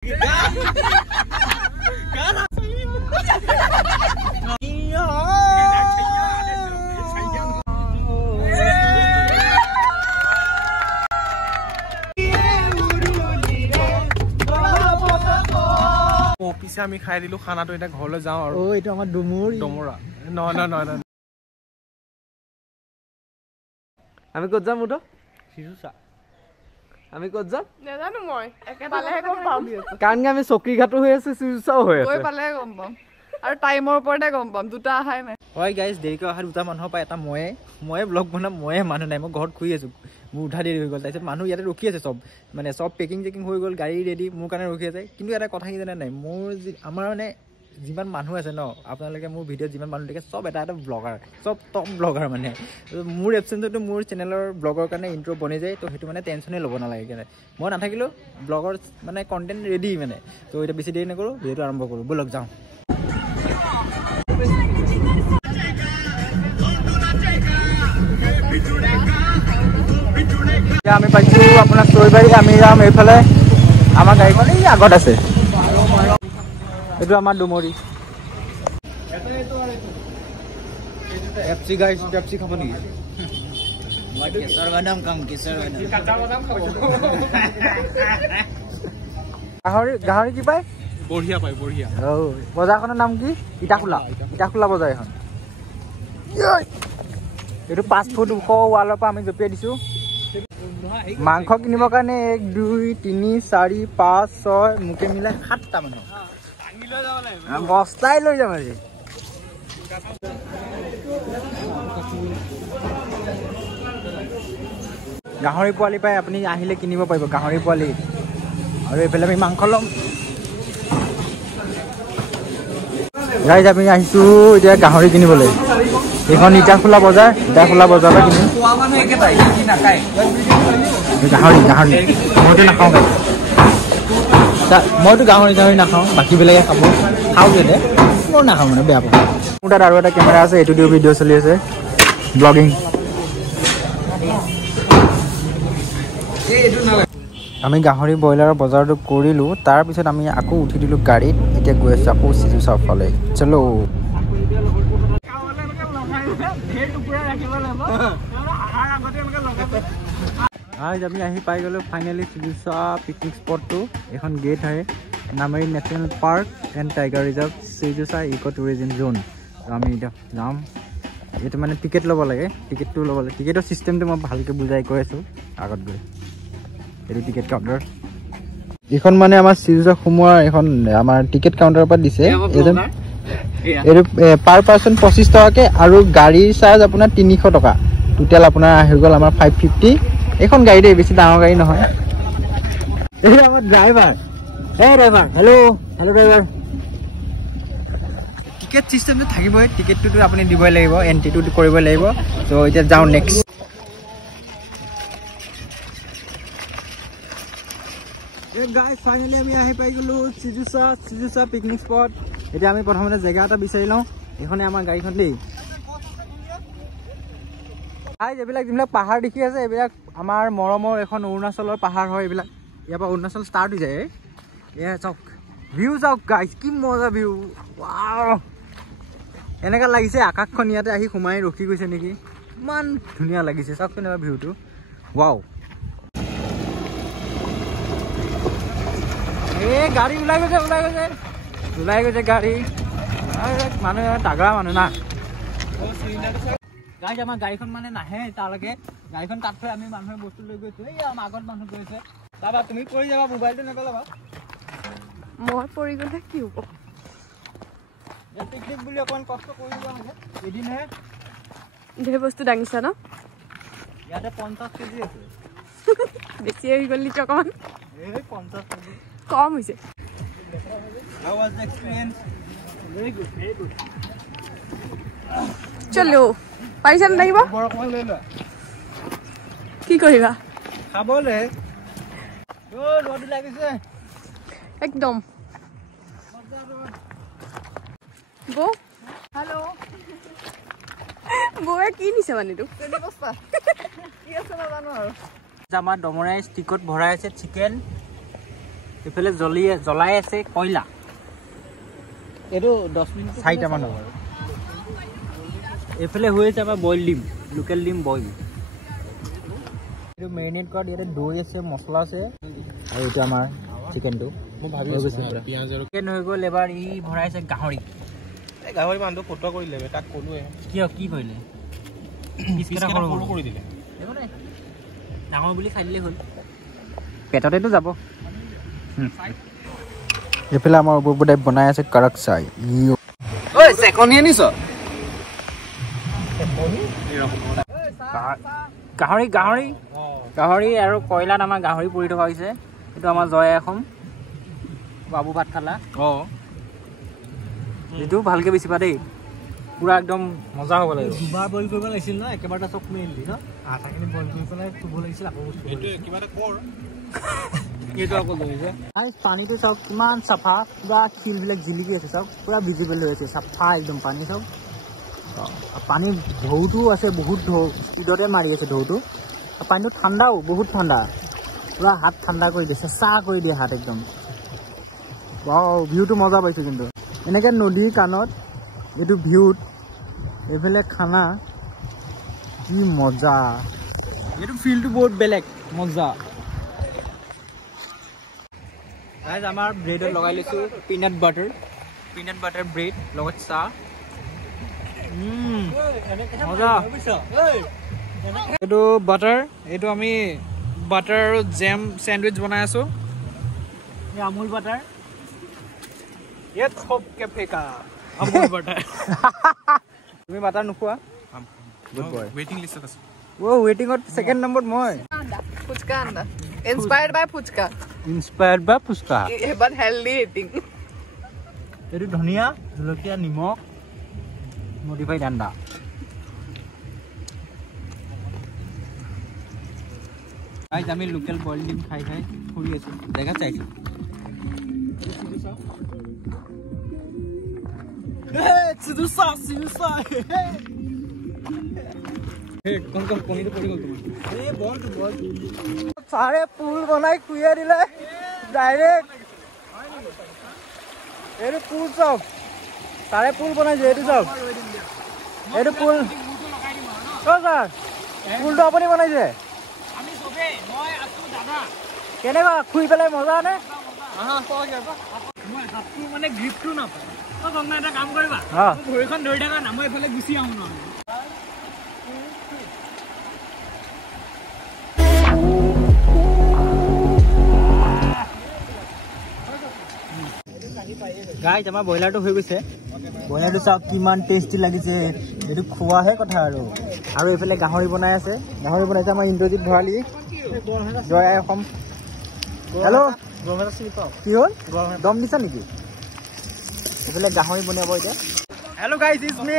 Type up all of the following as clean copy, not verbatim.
পিছে আমি খাই দিলো খানাটো এটা ঘৰলৈ যাওঁ আৰু এইটো আমাৰ ডমৰা নহয় আমি ক'ত যাম উঠো চিজুচা আমি ক'ত যাম নাজানো মই একেবাৰেহে গম পাম কাৰণ আমি চকী ঘাটো হৈ আছে চিজুচাও হৈ আছে গৈ পালেহে গম পাম আৰু টাইমৰ ওপৰতে গম পাম দুটা আহাই নাই হয় গাইজ দেৰিকৈ অহা দুটা মানুহ পায় এটা ময়ে ব্লগ বনাম ময়ে মানুহ নাই মই ঘৰত শুই আছো মোৰ উঠা দেৰি হৈ গ'ল তাৰপিছত মানুহ ইয়াতে ৰখি আছে চব মানে চব পেকিং হৈ গ'ল গাড়ী ৰেডি মোৰ কাৰণে ৰখি আছে কিন্তু এটা কথা কি জানে নাই মোৰ আমাৰ মানে যিমান মানুহ আছে ন আপোনালোকে মোৰ ভিডিঅ'ত যিমান মানুহ দেখে চব এটা ব্লগাৰ চব টপ ব্লগাৰ মানে মোৰ এবচেঞ্চতো মোৰ চেনেলৰ ব্লগৰ কাৰণে ইণ্ট্ৰ' বনি যায় তো সেইটো মানে টেনশ্যনেই ল'ব নালাগে কাৰণে মই নাথাকিলেও ব্লগৰ মানে কণ্টেণ্ট ৰেডি মানে তো এতিয়া বেছি দেৰি নকৰোঁ ভিডিঅ'টো আৰম্ভ কৰোঁ ব'লক যাওঁ আমি পাইছোঁ আপোনাৰ চৈবাৰী আমি যাম এইফালে আমাৰ গাড়ীখন এই আগত আছে এইটো আমাৰ ডুমৰি পেপচি গাইছ পেপচি খাব নেকি মই কেশৰ বাদাম খাম কেশৰ বাদাম গাহৰি কি পায় বঢ়িয়া পায় বঢ়িয়া বজাৰখনৰ নাম কি ইটাখোলা বজাৰ এখন এইটো 5 ফুট ওখ ৱালৰ পৰা আমি জপিয়াই দিছোঁ মাংস কিনিবৰ কাৰণে 1 2 3 4 5 6 মুখে মিলাই 7টা মানুহ বস্তাই লৈ যাম আজি গাহৰি পোৱালি পাই আপুনি আহিলে কিনিব পাৰিব গাহৰি পোৱালি আৰু এইফালে আমি মাংস ল'ম গাইজ আমি আহিছোঁ এতিয়া গাহৰি কিনিবলৈ এইখন ইটাখোলা বজাৰৰ পৰা কিনিম গাহৰি মইতো নাখাওঁ মইতো গাহৰি নাখাওঁ বাকীবিলাকে খাব খাওঁ যে মই নাখাওঁ মানে বেয়া পাওঁ মোৰ তাত আৰু এটা কেমেৰা আছে এইটো দিও ভিডিঅ' চলি আছে ব্লগিং আমি গাহৰি ব্ৰইলাৰৰ বজাৰটো কৰিলোঁ তাৰপিছত আমি আকৌ উঠি দিলোঁ গাড়ীত এতিয়া গৈ আছোঁ আকৌ চিজুচাৰ ফালে চলো আমি আহি পাই গ'লোঁ ফাইনেলি চিজুচা পিকনিক স্পটটো এখন গেট হয় Nameri national park and tiger reserve Sijusa eco' tourism zone আমি এতিয়া যাম এইটো মানে টিকেট ল'ব লাগে টিকেটৰ চিষ্টেমটো মই ভালকৈ বুজাই কৈ আছোঁ আগত গৈ এইটো টিকেট কাউণ্টাৰ এইখন মানে আমাৰ চিজুচা সোমোৱাৰ এখন আমাৰ টিকেট কাউণ্টাৰৰ পৰা দিছে এইটো পাৰ পাৰ্চন 25 টকাকৈ আৰু গাড়ীৰ চাৰ্জ আপোনাৰ 300 টকা টোটেল আপোনাৰ আহি গ'ল আমাৰ 550 এইখন গাড়ী দেই বেছি ডাঙৰ গাড়ী নহয় এই আমাৰ ড্ৰাইভাৰ হেল্ল' ড্ৰাইভাৰ টিকেট চিষ্টেমটো থাকিবই টিকেটটোতো আপুনি দিবই লাগিব এণ্ট্ৰিটো কৰিবই লাগিব তো এতিয়া যাওঁ নেক্সট গাইজ ফাইনেলি আমি আহি পাই গ'লোঁ চিজুচা পিকনিক স্পট এতিয়া আমি প্ৰথমতে জেগা এটা বিচাৰি লওঁ এইখনে আমাৰ গাড়ীখন দেই গাইজ এইবিলাক যিবিলাক পাহাৰ দেখি আছে এইবিলাক আমাৰ মৰমৰ এখন অৰুণাচলৰ পাহাৰ হয় এইবিলাক ইয়াৰ পৰা অৰুণাচল ষ্টাৰ্ট হৈ যায় এয়া চাওক ভিউ চাওক গাইজ কি মজা ভিউ ৱাও এনেকুৱা লাগিছে আকাশখন ইয়াতে আহি সোমাই ৰখি গৈছে নেকি ইমান ধুনীয়া লাগিছে চাওকচোন এবাৰ ভিউটো ৱাও এই গাড়ী ওলাই গৈছে গাড়ী মানুহ তাগৰা মানুহ না গাইজ আমাৰ গাড়ীখন মানে নাহে তালৈকে গাড়ীখন তাত থৈ আমি মানুহে বস্তু লৈ গৈছোঁ এই আমাৰ আগত মানুহ গৈছে তাৰপৰা তুমি পৰি যাবা মোবাইলটো নেপেলাবা মই পৰি গ'লে কি হ'ব পিকনিক বুলি অকণমান কষ্ট কৰি দিব লাগে এদিনহে ঢেৰ বস্তু দাঙিছা ন ইয়াতে 50 কেজি আছে বেছি হৈ গ'ল নেকি অকণমান এই 50 কেজি কম হৈছে How was the experience? Very good. চলো পাৰিছা নালাগিব কি কৰিবা খাবলৈ ৰ'দ লাগিছে একদম বৌ হেল্ল' বৌয়ে কি নিছে মানে এইটো আমাৰ ডমৰাই ষ্টিকত ভৰাই আছে চিকেন এইফালে জ্বলাই আছে কয়লা এইটো 10 মিনিট 4টা মান হ'ব এইফালে হৈ আছে আমাৰ বইল ডিম লোকেল ডিম বইল এইটো মেৰিনেট কৰাত ইয়াতে দৈ আছে মছলা আছে আৰু এইটো আমাৰ চিকেনটো মই ভাবি আছো পিয়াজ আৰু চিকেন হৈ গ'ল এবাৰ ই ভৰাইছে গাহৰি এই গাহৰি মানুহটো ফটো কৰিলে তাক ক'লোৱে কি কৰিলে পিছকেইটা সৰু কৰি দিলে ডাঙৰ বুলি খাই দিলেই হ'ল পেটতেতো যাব এইফালে আমাৰ বুবুদাই বনাই আছে কৰক চাই ঐ চেকনি আনিছ গাহৰি আৰু কয়লাত আমাৰ গাহৰি পৰি থকা হৈছে এইটো আমাৰ জয় এখন বাবু ভাত খালা এইটো ভালকে বেছিবা দেই পুৰা একদম মজা হ'ব লাগিব দুবাৰ বইল কৰিব লাগিছিল ন একেবাৰতে চব মেলিলি ন আটাখিনি বইল কৰি পেলাই থ'ব লাগিছিল আকৌ এইটো কিবা এটা কৰ এইটো আকৌ লৈছে পানীটো চাওক কিমান চাফা পুৰা শিলবিলাক জিলিকি আছে চাওক পুৰা ভিজিবল হৈ আছে চাফা একদম পানী চাওক পানী ঢৌটো আছে বহুত ঢৌ স্পীডতে মাৰি আছে ঢৌটো পানীটো ঠাণ্ডাও বহুত ঠাণ্ডা পুৰা হাত ঠাণ্ডা কৰি দিয়ে চেঁচা কৰি দিয়ে হাত একদম ভিউটো মজা পাইছোঁ কিন্তু এনেকৈ নদীৰ কাণত এইটো ভিউত এইফালে খানা কি মজা এইটো ফিলটো বহুত বেলেগ মজা আমাৰ ব্ৰেডত লগাই লৈছোঁ পিনাট বাটাৰ ব্ৰেড লগত চাহ মজা এইটো বাটাৰ এইটো আমি বাটাৰ আৰু জেম চেণ্ডউইচ বনাই আছো আমুল বাটাৰ ये थोप के फेंका अमूल बटर তুমি বাটাৰ নোখোৱা गुड बॉय वेटिंग लिस्ट আছে ৱেটিঙত সেকেন্ড নম্বৰ মই ফুচকা আন্দা ইনস্পায়াৰ্ড বাই ফুচকা ইনস্পায়াৰ্ড বাই ফুচকা বাট হেলদি ইটিং এইটো ধনিয়া জলকীয়া নিমখ মডিফাইড আন্দা গাইজ আমি লোকেল বইল ডিম খাই ফুৰি আছো জেগা চাইছো চাৰে পুল বনাই কুইয়া দিলে ডাইৰেক্ট এইটো পুল চব চাৰে পুল বনাইছে এইটো চব এইটো পুল ছাৰ পুলটো আপুনি বনাইছে কেনেকুৱা শুই পেলাই মজা নে মানে গ্ৰিপটো নাপায় গংগা এটা কাম কৰিবা ভৰিখন ধৰি থাকা না মই এইফালে গুচি আহো ন গাইজ আমাৰ ব্ৰইলাৰটো হৈ গৈছে ব্ৰইলাৰটো চাওক কিমান টেষ্টি লাগিছে এইটো খোৱাহে কথা আৰু এইফালে গাহৰি বনাই আছে গাহৰি বনাইছে আমাৰ ইন্দ্ৰজিৎ ভৰালী জয় আই অসম হেল্ল' কি হ'ল দম দিছা নেকি এইফালে গাহৰি বনাব এতিয়া hello' guys is me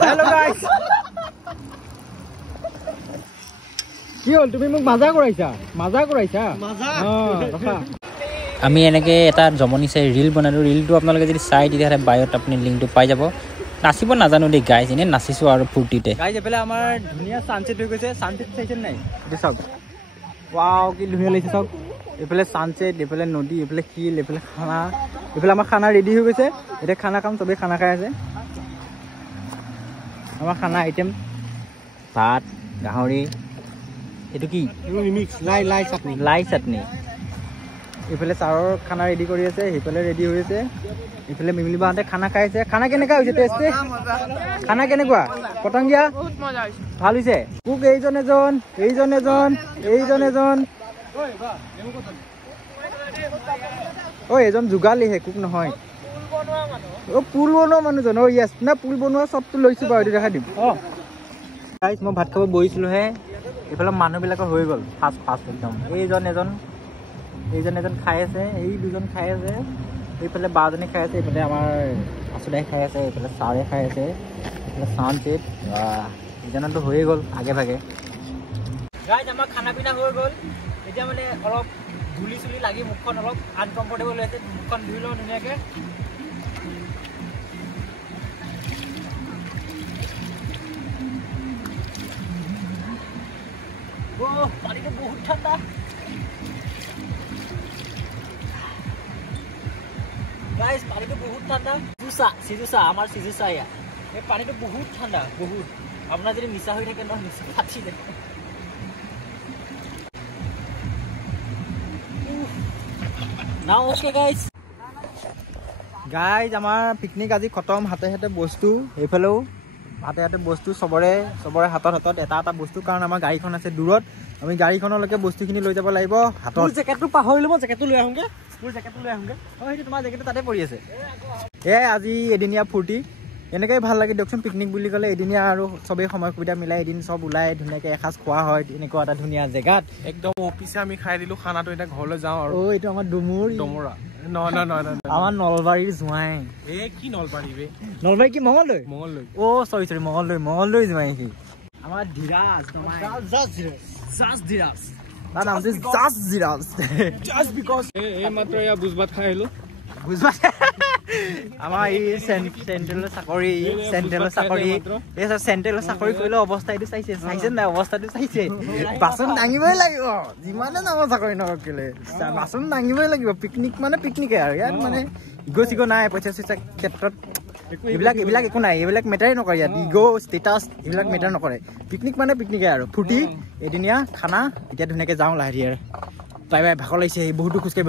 hello' guys কি হ'ল তুমি মোক মাজা কৰাইছা আমি এনেকৈ এটা জমনি চাই ৰিল বনালোঁ ৰিলটো আপোনালোকে যদি চাই তেতিয়াহ'লে বায়'ত আপুনি লিংকটো পাই যাব নাচিব নাজানো দেই গাইজ এনেই নাচিছোঁ আৰু ফূৰ্তিতে গাইজ এইফালে আমাৰ ধুনীয়া ছানছেট হৈ গৈছে ছানছেট চাইছে নাই এইটো চাওক ৱাও কি ধুনীয়া লাগিছে চাওক এইফালে ছানছেট এইফালে নদী এইফালে শিল এইফালে খানা এইফালে আমাৰ খানা ৰেডি হৈ গৈছে এতিয়া খানা খাম চবেই খানা খাই আছে আমাৰ খানা আইটেম ভাত গাহৰি এইটো কি লাই চাটনি এইফালে চাৰৰ খানা ৰেডি কৰি আছে সেইফালে ৰেডি হৈ আছে এইফালে মিমিলি বাহঁতে খানা খাই আছে খানা কেনেকুৱা হৈছে টেষ্টি খানা কেনেকুৱা পতংগীয়া ভাল হৈছে কুক এইজন এজন যোগালীহে কুক নহয় পুল বনোৱা মানুহজন য়েছ না পুল বনোৱা চবটো লৈছোঁ বাৰু এইটো দেখাই দিম গাইজ মই ভাত খাব বহিছিলোঁহে এইফালে মানুহবিলাকৰ হৈ গ'ল ফাষ্ট একদম এইজন এজন খাই আছে এই দুজন খাই আছে এইফালে বাজনী খাই আছে এইফালে আমাৰ আচুদাই খাই আছে এইফালে ছাৰে খাই আছে এইফালে ছানছেট ইজনতো হৈয়ে গ'ল আগে ভাগে গাইজ আমাৰ খানা পিনা হৈ গ'ল এতিয়া মানে অলপ ধূলি চুলি লাগি মুখখন অলপ আনকমফৰ্টেবল হৈ আছে মুখখন ধুই লওঁ ধুনীয়াকৈ পানীটো বহুত ঠাণ্ডা গাইস পানীটো বহুত ঠাণ্ডা সিজুসা আমাৰ সিজুসা ইয়া এই পানীটো বহুত ঠাণ্ডা বহুত আপোনাৰ যদি নিচা হৈ থাকে নহয় নিচা ফাটি যায় নাও ওকে গাইস আমাৰ পিকনিক আজি খতম হাতে হাতে বস্তু এইফালেও হাতে হাতে বস্তু চবৰে হাতত এটা বস্তু কাৰণ আমাৰ গাড়ীখন আছে দূৰত আমি গাড়ীখনলৈকে বস্তুখিনি লৈ যাব লাগিব হাতত জেকেটটো পাহৰিলো মই জেকেটটো লৈ আহোঁগে সেইটো তোমাৰ জেকেটটো তাতে পৰি আছে আজি এদিনীয়া ফূৰ্তি এনেকৈ ভাল লাগে দিয়কচোন পিকনিক বুলি ক'লে এদিনীয়া আৰু চবেই সময় সুবিধা মিলাই এদিন চব ওলাই ধুনীয়াকৈ এসাঁজ খোৱা হয় এনেকুৱা এটা ধুনীয়া জেগাত একদম অফিচে আমি খাই দিলোঁ খানাটো এতিয়া ঘৰলৈ যাওঁ আৰু এইটো আমাৰ ডমৰা নহয় আমাৰ নলবাৰীৰ জোঁৱাই কি নলবাৰী বে নলবাৰী কি মঙলদৈ চৰি মঙলদৈ জোঁৱাই সি আমাৰ ধীৰাজ তাৰ নাম হৈছে ধীৰাজ জাষ্ট বিকজ এই মাত্ৰ এয়া বুজবাত খাই আহিলোঁ আমাৰ এই চেণ্ট্ৰেলৰ চাকৰি কৰিলে অৱস্থা এইটো চাইছে নাই অৱস্থাটো চাইছে বাচন দাঙিবই লাগিব যিমানে ডাঙৰ চাকৰি নকৰক কেলে বাচন দাঙিবই লাগিব পিকনিক মানে পিকনিকে আৰু ইয়াত মানে ইগ' চিগ' নাই পইচা চইচা ক্ষেত্ৰত এইবিলাক একো নাই এইবিলাক মেটাৰেই নকৰে ইয়াত ইগ' ষ্টেটাছ এইবিলাক মেটাৰ নকৰে পিকনিক মানে পিকনিকে আৰু ফূৰ্তি এদিনীয়া খানা এতিয়া ধুনীয়াকৈ যাওঁ লাহে ধীৰে বাই বাই ভাগৰ লাগিছে বহুতো খোজকাঢ়িব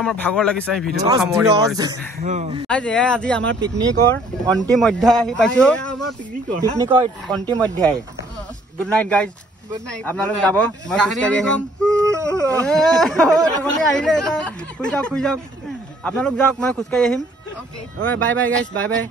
আমাৰ ভাগৰ লাগিছে আজি আমাৰ পিকনিকৰ অন্তিম অধ্যায় আহি পাইছো পিকনিকৰ অন্তিম অধ্যায় গুড নাইট গাইজ আপোনালোক যাব মই খোজকাঢ়ি আহিম শুই যাওক আপোনালোক যাওক মই খোজকাঢ়ি আহিম bye bye guys bye bye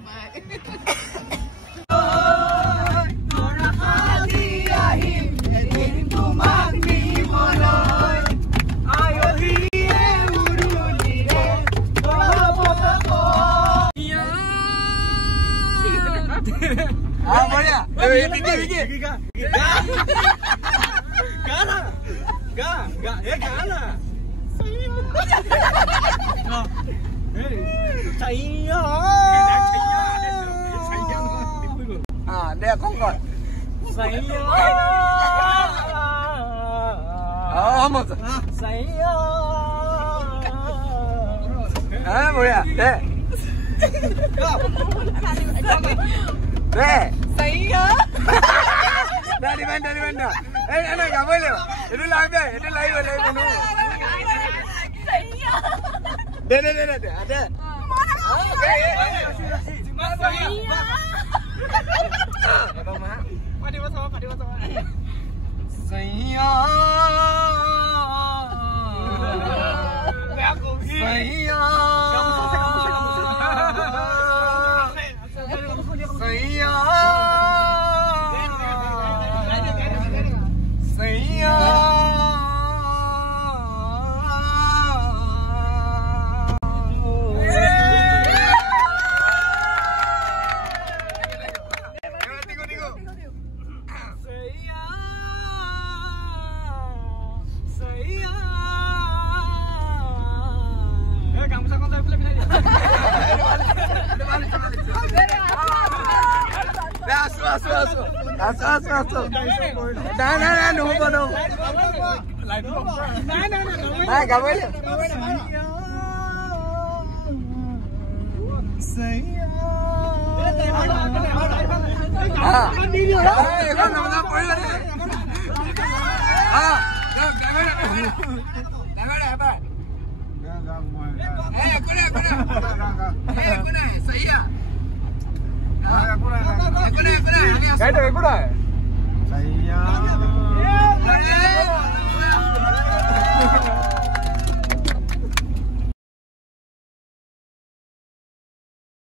Cái này cũng này.